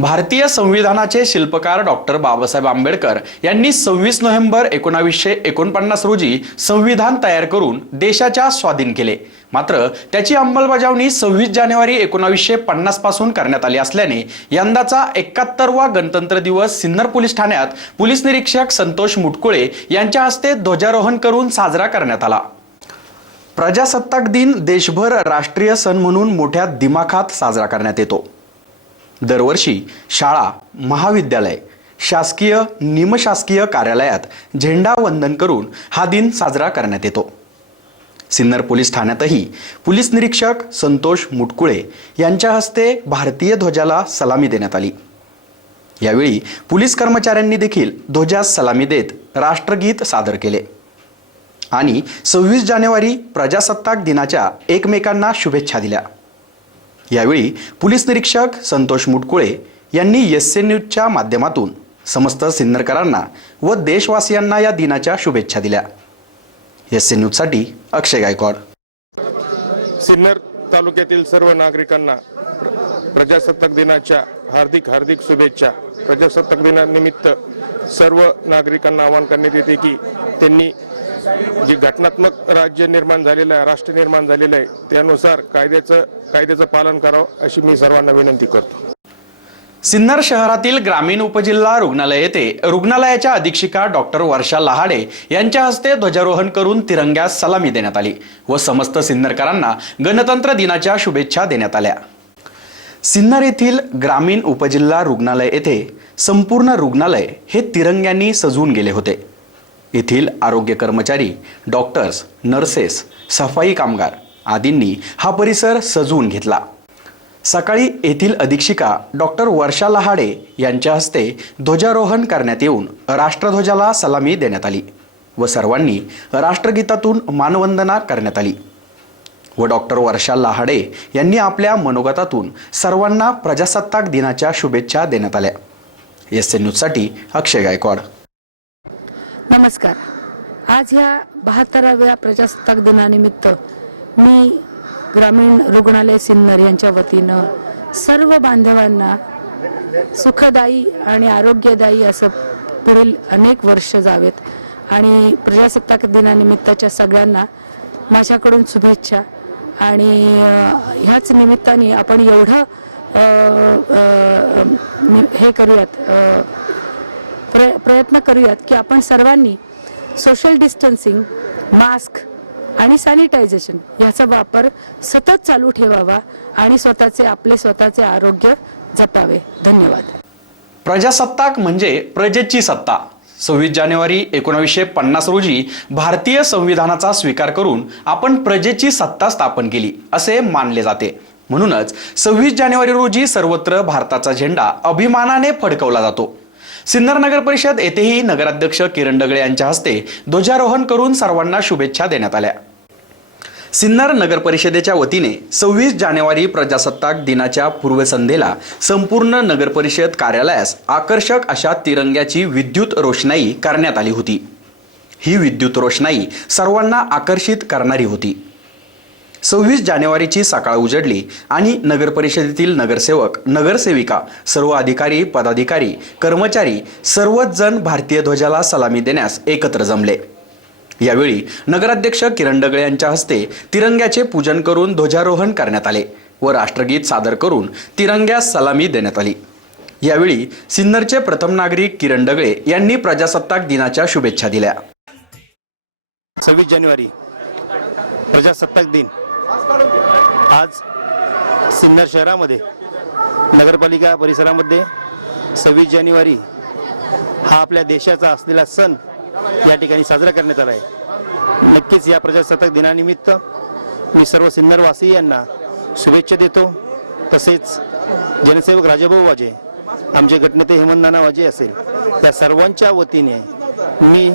भारतीय संविधानाचे शिल्पकार डॉक्टर बाबासाहेब आंबेडकर यांनी 26 नोव्हेंबर 1949 रोजी संविधान तयार करून देशाच्या स्वाधीन केले। मात्र त्याची अंमलबजावणी 26 जानेवारी 1950 पासून करण्यात आली असल्याने यंदाचा 71वा गणतंत्र दिवस सिन्नर पोलीस ठाण्यात पोलीस निरीक्षक संतोष मुटकुळे यांच्या हस्ते ध्वजारोहण करून साजरा करण्यात आला। प्रजासत्ताक दिन देशभर राष्ट्रीय सण म्हणून मोठ्या दिमाखात साजरा करण्यात येतो। दरवर्षी शाळा, महाविद्यालय, शासकीय, निमशासकीय कार्यालयात झेंडा वंदन करून हा दिन साजरा करण्यात येतो। सिन्नर पोलीस ठाण्यातही पोलीस निरीक्षक संतोष मुटकुळे यांच्या हस्ते भारतीय ध्वजाला सलामी देण्यात आली। यावेळी पोलीस कर्मचाऱ्यांनी देखील ध्वजास सलामी देत राष्ट्रगीत सादर केले आणि 26 जानेवारी प्रजासत्ताक दिनाच्या एकमेकांना शुभेच्छा दिल्या। यावेळी पोलीस निरीक्षक संतोष मुटकुळे यांनी एसएन न्यूजच्या माध्यमातून समस्त सिन्नरकरांना व देशवासियांना या दिनाच्या शुभेच्छा दिल्या। एसएन न्यूजसाठी अक्षय गायकवाड। सिन्नर तालुक्यातील सर्व नागरिकांना प्रजासत्ताक दिनाच्या हार्दिक शुभेच्छा। प्रजासत्ताक दिनानिमित्त सर्व नागरिकांना आवाहन करण्यात येते की त्यांनी जे घटनात्मक राज्य निर्माण झालेलं आहे, राष्ट्र निर्माण झालेलं आहे, त्यानुसार कायद्याचं पालन करावं अशी मी सर्वांना विनंती करतो। सिन्नर शहरातील ग्रामीण उपजिल्हा रुग्णालय येथे रुग्णालयाच्या अधीक्षिका डॉक्टर वर्षा लहाडे यांच्या हस्ते ध्वजारोहण करून तिरंग्यास सलामी देण्यात आली व समस्त सिन्नरकरांना गणतंत्र दिनाच्या शुभेच्छा देण्यात आल्या। सिन्नर येथील ग्रामीण उपजिल्हा रुग्णालय येथे संपूर्ण रुग्णालय हे तिरंग्यांनी सजवून गेले होते। येथील आरोग्य कर्मचारी, डॉक्टर्स, नर्सेस, सफाई कामगार आदींनी हा परिसर सजवून घेतला। सकाळी येथील अधीक्षिका डॉक्टर वर्षा लहाडे यांच्या हस्ते ध्वजारोहण करण्यात येऊन राष्ट्रध्वजाला सलामी देण्यात आली व सर्वांनी राष्ट्रगीतातून मानवंदना करण्यात आली व डॉक्टर वर्षा लहाडे यांनी आपल्या मनोगतातून सर्वांना प्रजासत्ताक दिनाच्या शुभेच्छा देण्यात आल्या। एसएन न्यूजसाठी अक्षय गायकवाड। नमस्कार। आज ह्या 72व्या प्रजासत्ताक दिनानिमित्त मी ग्रामीण रुग्णालय सिन्नर यांच्या वतीनं सर्व बांधवांना सुखदायी आणि आरोग्यदायी असं पुढील अनेक वर्ष जावेत आणि प्रजासत्ताक दिनानिमित्ताच्या सगळ्यांना माझ्याकडून शुभेच्छा। आणि ह्याच निमित्ताने आपण एवढं हे करूयात, प्रयत्न करूयात की आपण सर्वांनी सोशल डिस्टन्सिंग, मास्क आणि सॅनिटायझेशन याचा वापर सतत चालू ठेवावा आणि आपले स्वतःचे आरोग्य जपावे। धन्यवाद। प्रजासत्ताक म्हणजे प्रजेची सत्ता। 26 जानेवारी 1950 रोजी भारतीय संविधानाचा स्वीकार करून आपण प्रजेची सत्ता स्थापन केली असे मानले जाते। म्हणूनच 26 जानेवारी रोजी सर्वत्र भारताचा झेंडा अभिमानाने फडकवला जातो। सिन्नर नगर परिषद येथेही नगराध्यक्ष किरण डगळे यांच्या हस्ते ध्वजारोहण करून सर्वांना शुभेच्छा देण्यात आल्या। सिन्नर नगर परिषदेच्या वतीने 26 जानेवारी प्रजासत्ताक दिनाच्या पूर्वसंध्येला संपूर्ण नगर परिषद कार्यालयास आकर्षक अशा तिरंग्याची विद्युत रोषणाई करण्यात आली होती। ही विद्युत रोषणाई सर्वांना आकर्षित करणारी होती। 26 जानेवारीची सकाळ उजडली आणि नगर परिषदेतील नगरसेवक, नगरसेविका, सर्व अधिकारी, पदाधिकारी, कर्मचारी सर्वच जण भारतीय ध्वजाला सलामी देण्यास एकत्र जमले। यावेळी नगराध्यक्ष किरण डगळे यांच्या हस्ते तिरंग्याचे पूजन करून ध्वजारोहण करण्यात आले व राष्ट्रगीत सादर करून तिरंग्यास सलामी देण्यात आली। यावेळी सिन्नरचे प्रथम नागरिक किरण डगळे यांनी प्रजासत्ताक दिनाच्या शुभेच्छा दिल्या। 26 जानेवारी प्रजासत्ताक दिन आज सिन्नर शहरामध्ये नगरपालिका परिसरामध्ये 26 जानेवारी हा आपल्या देशाचा असलेला सण या ठिकाणी साजरा करण्यात आला आहे। नक्कीच या प्रजासत्ताक दिनानिमित्त मी सर्व सिन्नरवासी यांना शुभेच्छा देतो। तसेच जनसेवक राजाभाऊ वाजे, आमचे गटनेते हेमंतनाना वाजे असेल, या सर्वांच्या वतीने मी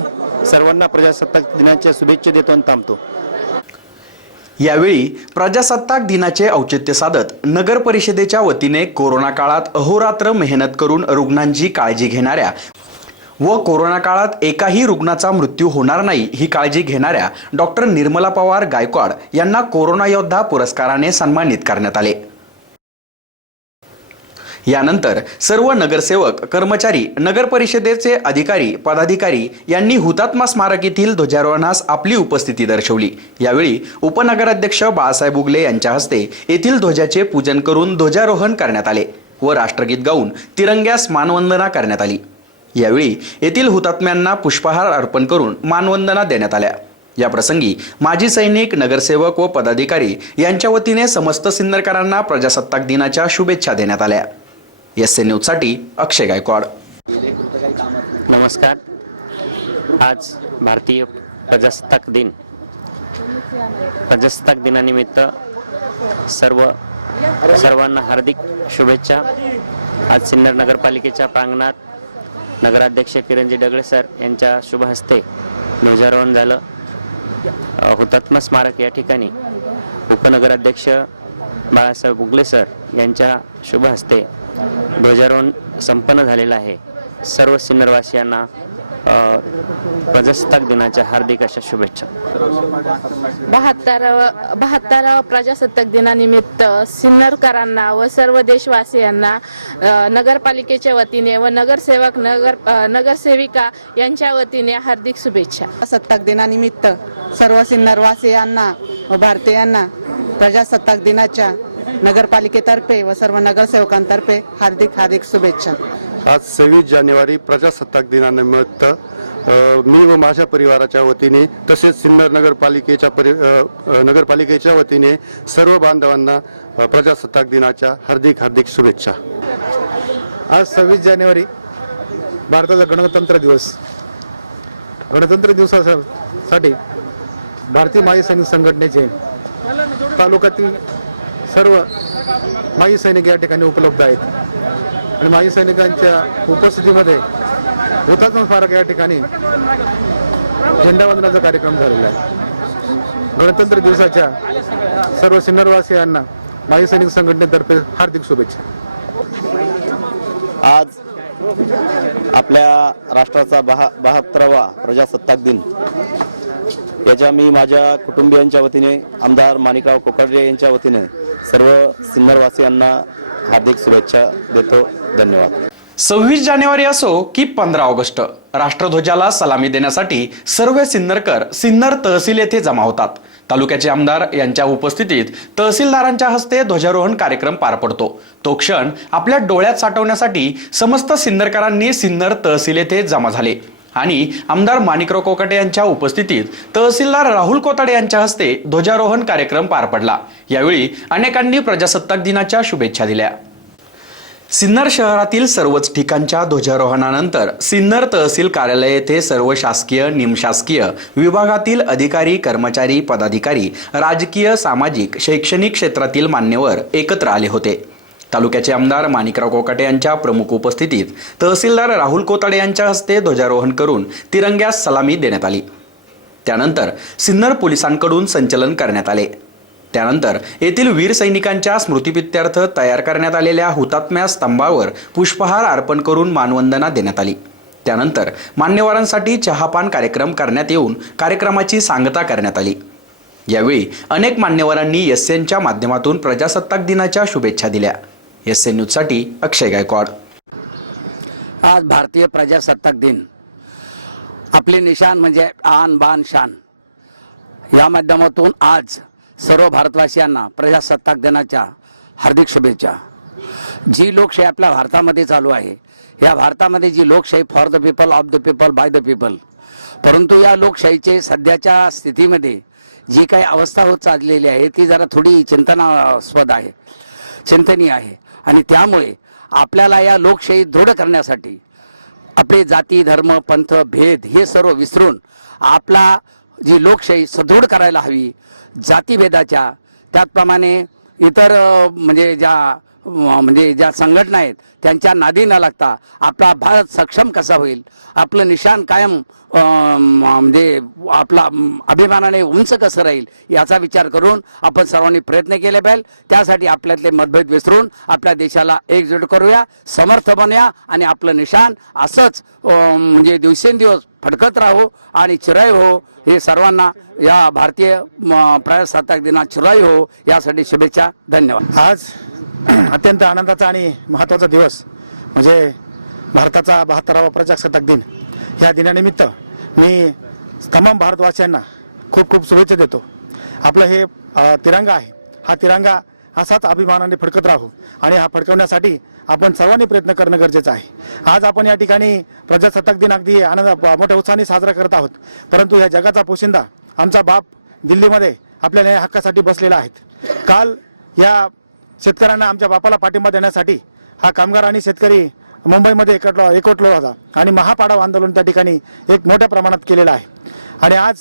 सर्वांना प्रजासत्ताक दिनाच्या शुभेच्छा देतो आणि थांबतो। यावेळी प्रजासत्ताक दिनाचे औचित्य साधत नगर परिषदेच्या वतीने कोरोना काळात अहोरात्र मेहनत करून रुग्णांची काळजी घेणाऱ्या व कोरोना काळात एकाही रुग्णाचा मृत्यू होणार नाही ही काळजी घेणाऱ्या डॉक्टर निर्मला पवार गायकवाड यांना कोरोना योद्धा पुरस्काराने सन्मानित करण्यात आले। यानंतर सर्व नगरसेवक, कर्मचारी, नगर परिषदेचे अधिकारी, पदाधिकारी यांनी हुतात्मा स्मारक येथील ध्वजारोहणास आपली उपस्थिती दर्शवली। यावेळी उपनगराध्यक्ष बाळासाहेब उगले यांच्या हस्ते येथील ध्वजाचे पूजन करून ध्वजारोहण करण्यात आले व राष्ट्रगीत गाऊन तिरंग्यास मानवंदना करण्यात आली। यावेळी येथील हुतात्म्यांना पुष्पहार अर्पण करून मानवंदना देण्यात आल्या। या प्रसंगी माजी सैनिक, नगरसेवक व पदाधिकारी यांच्या वतीने समस्त सिन्नरकरांना प्रजासत्ताक दिनाच्या शुभेच्छा देण्यात आल्या। SN न्यूजसाठी अक्षय गायकवाड। नमस्कार। आज भारतीय प्रजासत्ताक दिन, प्रजासत्ताक दिनानिमित्त सर्वांना हार्दिक शुभेच्छा। आज सिन्नर नगरपालिकेच्या प्रांगणात नगराध्यक्ष किरणजी डगळे सर यांच्या शुभ हस्ते ध्वजारोहण झालं। हुतात्मा स्मारक या ठिकाणी उपनगराध्यक्ष बाळासाहेब उगले सर यांच्या शुभ हस्ते ध्वजारोहण संपन्न झालेलं आहे। सर्व सिन्नरवासियांना प्रजासत्ताक दिनाच्या हार्दिक अशा शुभेच्छा। 72व्या प्रजासत्ताक दिनानिमित्त सिन्नरकरांना व सर्व देशवासियांना नगरपालिकेच्या वतीने व नगरसेवक, नगरसेविका यांच्या वतीने हार्दिक शुभेच्छा। प्रजासत्ताक दिनानिमित्त सर्व सिन्नरवासियांना व भारतीयांना प्रजासत्ताक दिनाच्या नगरपालिकेतर्फे व सर्व नगरसेवकांतर्फे हार्दिक शुभेच्छा। आज 26 जानेवारी प्रजासत्ताक दिनानिमित्त मी व माझ्या परिवाराच्या वतीने तसेच सिन्नर नगरपालिकेच्या वतीने सर्व बांधवांना प्रजासत्ताक दिनाच्या हार्दिक शुभेच्छा। आज 26 जानेवारी भारताचा गणतंत्र दिवस। गणतंत्र दिवसासाठी भारतीय माजी सैनिक संघटनेचे तालुक्यातील सर्व माजी सैनिक या ठिकाणी उपलब्ध आहेत आणि माजी सैनिकांच्या उपस्थितीमध्ये हुतात्मा स्मारक या ठिकाणी झेंडावंदनाचा कार्यक्रम झालेला आहे। गणतंत्र दिवसाच्या सर्व सिन्नरवासियांना माजी सैनिक संघटनेतर्फे हार्दिक शुभेच्छा। आज आपल्या राष्ट्राचा 72वा प्रजासत्ताक दिन याच्या मी माझ्या कुटुंबियांच्या वतीने, आमदार माणिकराव कोकाटे यांच्या वतीने सर्व सिन्नरवासियांना हार्दिक शुभेच्छा देतो। धन्यवाद। 26 जानेवारी असो की 15 ऑगस्ट, राष्ट्रध्वजाला सलामी देण्यासाठी सर्व सिन्नरकर सिन्नर तहसील येथे जमा होतात। तालुक्याचे आमदार यांच्या उपस्थितीत तहसीलदारांच्या हस्ते ध्वजारोहण कार्यक्रम पार पडतो। तो क्षण आपल्या डोळ्यात साठवण्यासाठी समस्त सिन्नरकरांनी सिन्नर तहसील येथे जमा झाले आणि आमदार माणिकराव कोकाटे यांच्या उपस्थितीत तहसीलदार राहुल कोताडे यांच्या हस्ते ध्वजारोहण कार्यक्रम पार पडला। यावेळी अनेकांनी प्रजासत्ताक दिनाच्या शुभेच्छा दिल्या। सिन्नर शहरातील सर्वच ठिकाणच्या ध्वजारोहणानंतर सिन्नर तहसील कार्यालय येथे सर्व शासकीय, निमशासकीय विभागातील अधिकारी, कर्मचारी, पदाधिकारी, राजकीय, सामाजिक, शैक्षणिक क्षेत्रातील मान्यवर एकत्र आले होते। तालुक्याचे आमदार माणिकराव कोकाटे यांच्या प्रमुख उपस्थितीत तहसीलदार राहुल कोताडे यांच्या हस्ते ध्वजारोहण करून तिरंग्यास सलामी देण्यात आली। त्यानंतर सिन्नर पोलिसांकडून संचलन करण्यात आले। त्यानंतर येथील वीर सैनिकांच्या स्मृतिप्रित्यर्थ तयार करण्यात आलेल्या हुतात्म्या स्तंभावर पुष्पहार अर्पण करून मानवंदना देण्यात आली। त्यानंतर मान्यवरांसाठी चहापान कार्यक्रम करण्यात येऊन कार्यक्रमाची सांगता करण्यात आली। यावेळी अनेक मान्यवरांनी SNच्या माध्यमातून प्रजासत्ताक दिनाच्या शुभेच्छा दिल्या। SN न्यूजसाठी अक्षय गायकवाड। आज भारतीय प्रजासत्ताक दिन, आपले निशान म्हणजे आन बान शान, या माध्यमातून आज सर्व भारतवासियांना प्रजासत्ताक दिनाच्या हार्दिक शुभेच्छा। जी लोकशाही आपल्या भारतामध्ये चालू आहे, या भारतामध्ये जी लोकशाही for the people, of the people, by the people, परंतु या लोकशाहीचे सध्याच्या स्थितीमध्ये जी काही अवस्था होत चाललेली आहे ती जरा थोडी चिंतनास्पद आहे, चिंतनीय आहे आणि त्यामुळे आपल्याला या लोकशाही दृढ करण्यासाठी आपले जाती, धर्म, पंथ, भेद हे सर्व विसरून आपला जी लोकशाही सदृढ करायला हवी। जातीभेदाच्या, त्याचप्रमाणे इतर ज्या संघटना आहेत त्यांच्या नादी न लागता आपला भारत सक्षम कसा होईल, आपलं निशान कायम आपला अभिमानाने उंच कसं राहील याचा विचार करून आपण सर्वांनी प्रयत्न केले पाहिजे। त्यासाठी आपल्यातले मतभेद विसरून आपल्या देशाला एकजूट करूया, समर्थ बनूया आणि आपलं निशान असंच दिवसेंदिवस फडकत राहो आणि चिरायू हो, हे सर्वांना या भारतीय प्रजासत्ताक दिनात चिरायू हो यासाठी शुभेच्छा। धन्यवाद। आज अत्यंत आनंदाचा आणि महत्त्वाचा दिवस म्हणजे भारताचा 72वा प्रजासत्ताक दिन. या दिनानिमित्त मी तमाम भारतवासियांना खूप खूप शुभेच्छा देतो. आपलं हे तिरंगा आहे, हा तिरंगा असाच अभिमानाने फडकत राहू आणि हा फडकवण्यासाठी आपण सर्वांनी प्रयत्न करणं गरजेचं आहे. आज आपण या ठिकाणी प्रजासत्ताक दिन अगदी मोठ्या उत्साहाने साजरा करत आहोत, परंतु ह्या जगाचा पोशिंदा आमचा बाप दिल्लीमध्ये आपल्या न्याय हक्कासाठी बसलेला आहे. काल या शेतकऱ्यांना आमच्या बापाला पाठिंबा देण्यासाठी हा कामगार आणि शेतकरी मुंबईमध्ये एकवटला होता आणि महापाडाव आंदोलन त्या ठिकाणी एक मोठ्या प्रमाणात केलेलं आहे. आणि आज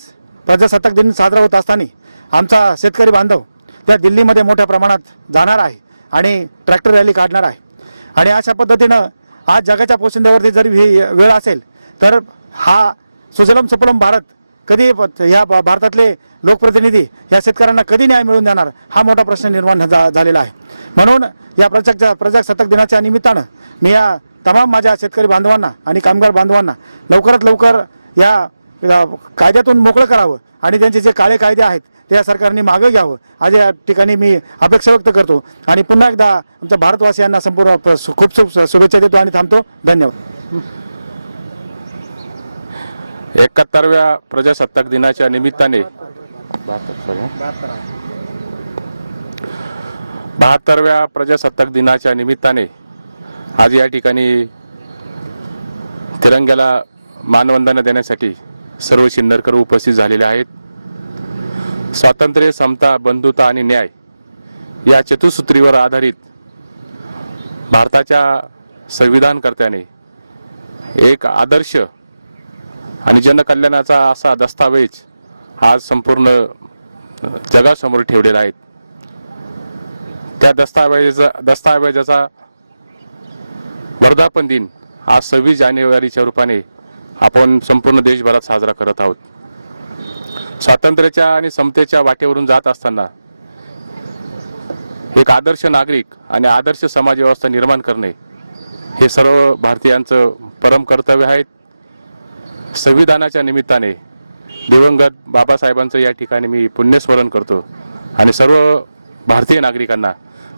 प्रजासत्ताक दिन साजरा होत असताना आमचा शेतकरी बांधव त्या दिल्लीमध्ये मोठ्या प्रमाणात जाणार आहे आणि ट्रॅक्टर रॅली काढणार आहे. आणि अशा पद्धतीनं आज जगाच्या पोशिंद्यावरती जर ही वेळ असेल तर हा सुजलम सुफलम भारत कधी ह्या भारतातले लोकप्रतिनिधी ह्या शेतकऱ्यांना कधी न्याय मिळवून देणार, हा मोठा प्रश्न निर्माण झालेला आहे. म्हणून या प्रजासत्ताक दिनाच्या निमित्तानं मी या तमाम माझ्या शेतकरी बांधवांना आणि कामगार बांधवांना लवकरात लवकर या कायद्यातून मोकळं करावं आणि त्यांचे जे काळे कायदे आहेत ते या सरकारने मागं घ्यावं, आज या ठिकाणी मी अपेक्षा व्यक्त करतो. आणि पुन्हा एकदा आमच्या भारतवासियांना संपूर्ण खूप खूप शुभेच्छा देतो आणि थांबतो. धन्यवाद. 71व्या प्रजासत्ताक दिनाच्या निमित्ताने 72व्या प्रजासत्ताक दिनाच्या निमित्ताने आज या ठिकाणी तिरंग्याला मानवंदना देण्यासाठी सर्व सिन्नरकर उपस्थित झालेले आहेत. स्वातंत्र्य, समता, बंधुता आणि न्याय या चतुसूत्रीवर आधारित भारताच्या संविधानकर्त्याने एक आदर्श आणि जनकल्याणाचा असा दस्तावेज आज संपूर्ण जगासमोर ठेवलेला आहे. त्या दस्तावेजाचा वर्धापन दिन आज 26 जानेवारीच्या रूपाने आपण संपूर्ण देशभरात साजरा करत आहोत. स्वातंत्र्याच्या आणि समतेच्या वाटेवरून जात असताना एक आदर्श नागरिक आणि आदर्श समाज व्यवस्था निर्माण करणे हे सर्व भारतीयांचं परम कर्तव्य आहे. संविधानाच्या निमित्ताने दिवंगत बाबासाहेबांचं या ठिकाणी मी पुण्यस्मरण करतो आणि सर्व भारतीय नागरिकांना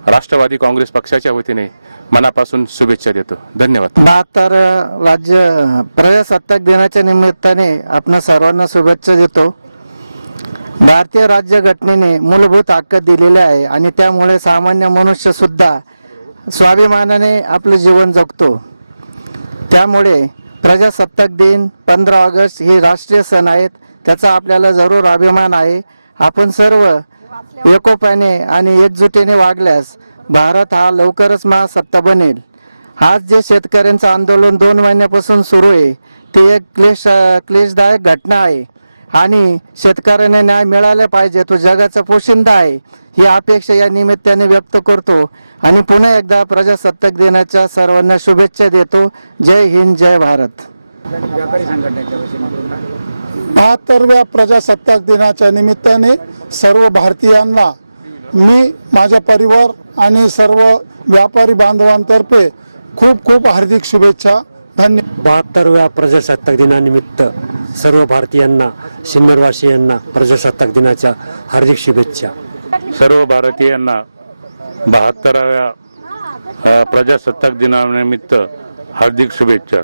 राष्ट्रवादी काँग्रेस पक्षाच्या वतीने मनापासून शुभेच्छा देतो. धन्यवाद. 72 राज्य प्रजासत्ताक दिनाच्या निमित्ताने आपण सर्वांना शुभेच्छा देतो. भारतीय राज्यघटनेने मूलभूत हक्क दिलेले आहे आणि त्यामुळे सामान्य मनुष्यसुद्धा स्वाभिमानाने आपलं जीवन जगतो. त्यामुळे प्रजासत्ताक दिन 15 ऑगस्ट हे राष्ट्रीय सण आहेत, त्याचा आपल्याला जरूर अभिमान आहे. आपण सर्व एकोप्याने आणि एकजुटीने वागल्यास भारत हा लवकरच महासत्ता बनेल. आज जे शेतकऱ्यांचं आंदोलन 2 महिन्यापासून सुरू आहे ते एक क्लेशदायक घटना आहे आणि शेतकऱ्यांना न्याय मिळाला पाहिजे, तो जगाचा पोशिंदा आहे ही अपेक्षा या निमित्ताने व्यक्त करतो आणि पुन्हा एकदा प्रजासत्ताक दिनाच्या सर्वांना शुभेच्छा देतो. जय हिंद, जय भारत. 72व्या प्रजासत्ताक दिनाच्या निमित्ताने सर्व भारतीयांना मी माझ्या परिवार आणि सर्व व्यापारी बांधवांतर्फे खूप खूप हार्दिक शुभेच्छा. धन्यवाद. 72व्या प्रजासत्ताक दिनानिमित्त सर्व भारतीयांना, सिन्नरवासियांना प्रजासत्ताक दिनाच्या हार्दिक शुभेच्छा. सर्व भारतीयांना 72व्या प्रजासत्ताक दिनानिमित्त हार्दिक शुभेच्छा.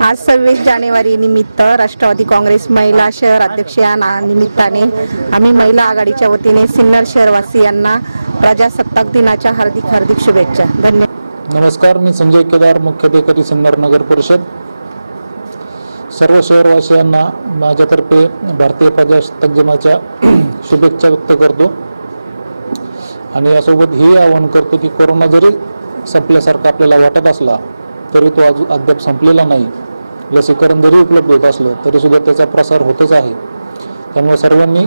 आज 26 जानेवारी निमित्त राष्ट्रवादी काँग्रेस महिला शहर अध्यक्ष या निमित्ताने आम्ही महिला आघाडीच्या वतीने सिन्नर शहरवासियांना प्रजासत्ताक दिनाच्या हार्दिक हार्दिक शुभेच्छा. धन्यवाद. नमस्कार, मी संजय केदार, मुख्याधिकारी सिन्नर नगर परिषद. सर्व शहरवासियांना माझ्यातर्फे भारतीय प्रजासत्ताक दिनाच्या शुभेच्छा व्यक्त करतो आणि यासोबत हेही आवाहन करतो की कोरोना जरी संपल्यासारखा आपल्याला वाटत असला तरी तो अद्याप संपलेला नाही. लसीकरण जरी उपलब्ध होत असलं तरीसुद्धा त्याचा प्रसार होतच आहे. त्यामुळे सर्वांनी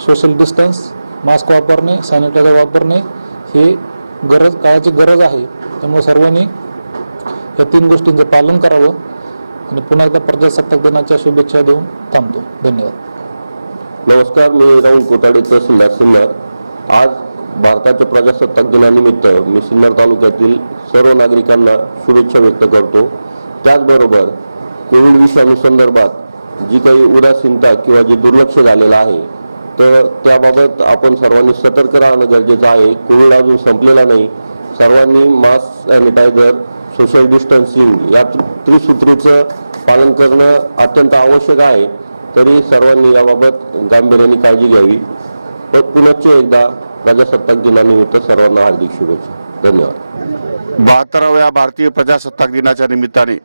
सोशल डिस्टन्स, मास्क वापरणे, सॅनिटायझर वापरणे हे काळाची गरज आहे. त्यामुळे सर्वांनी या 3 गोष्टींचं पालन करावं आणि पुन्हा एकदा प्रजासत्ताक दिनाच्या शुभेच्छा देऊन थांबतो. धन्यवाद. नमस्कार, मी राहुल कोताडे, तहसीलदार सिन्नर. आज भारताच्या प्रजासत्ताक दिनानिमित्त मी सिन्नर तालुक्यातील सर्व नागरिकांना शुभेच्छा व्यक्त करतो. त्याचबरोबर कोविड विषाणू संदर्भात जी काही उदासीनता किंवा जे दुर्लक्ष झालेलं आहे तर त्याबाबत आपण सर्वांनी सतर्क राहणं गरजेचं आहे. कोविड अजून संपलेला नाही. सर्वांनी मास्क, सॅनिटायझर, सोशल डिस्टन्सिंग या त्रिसूत्रीचं पालन करणं अत्यंत आवश्यक आहे. तरी सर्वांनी याबाबत गांभीर्याने काळजी घ्यावी. पुनश्च एकदा प्रजासत्ताक दिनानिमित्त सर्वांना हार्दिक शुभेच्छा. धन्यवाद. 72व्या भारतीय प्रजासत्ताक दिनाच्या निमित्ताने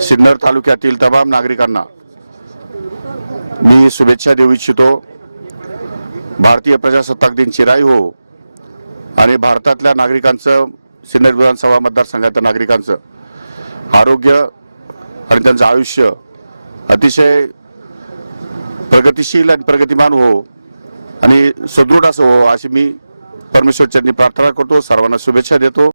सिन्नर तालुक्यातील तमाम नागरिकांना मी शुभेच्छा देऊ इच्छितो. भारतीय प्रजासत्ताक दिन चिरायू हो आणि भारतातल्या नागरिकांचं, सिन्नर विधानसभा मतदारसंघातल्या नागरिकांचं आरोग्य आणि त्यांचं आयुष्य अतिशय प्रगतिशील आणि प्रगतिमान हो आणि सुदृढ असं हो अशी मी परमेश्वर चरणी प्रार्थना करतो. सर्वांना शुभेच्छा देतो.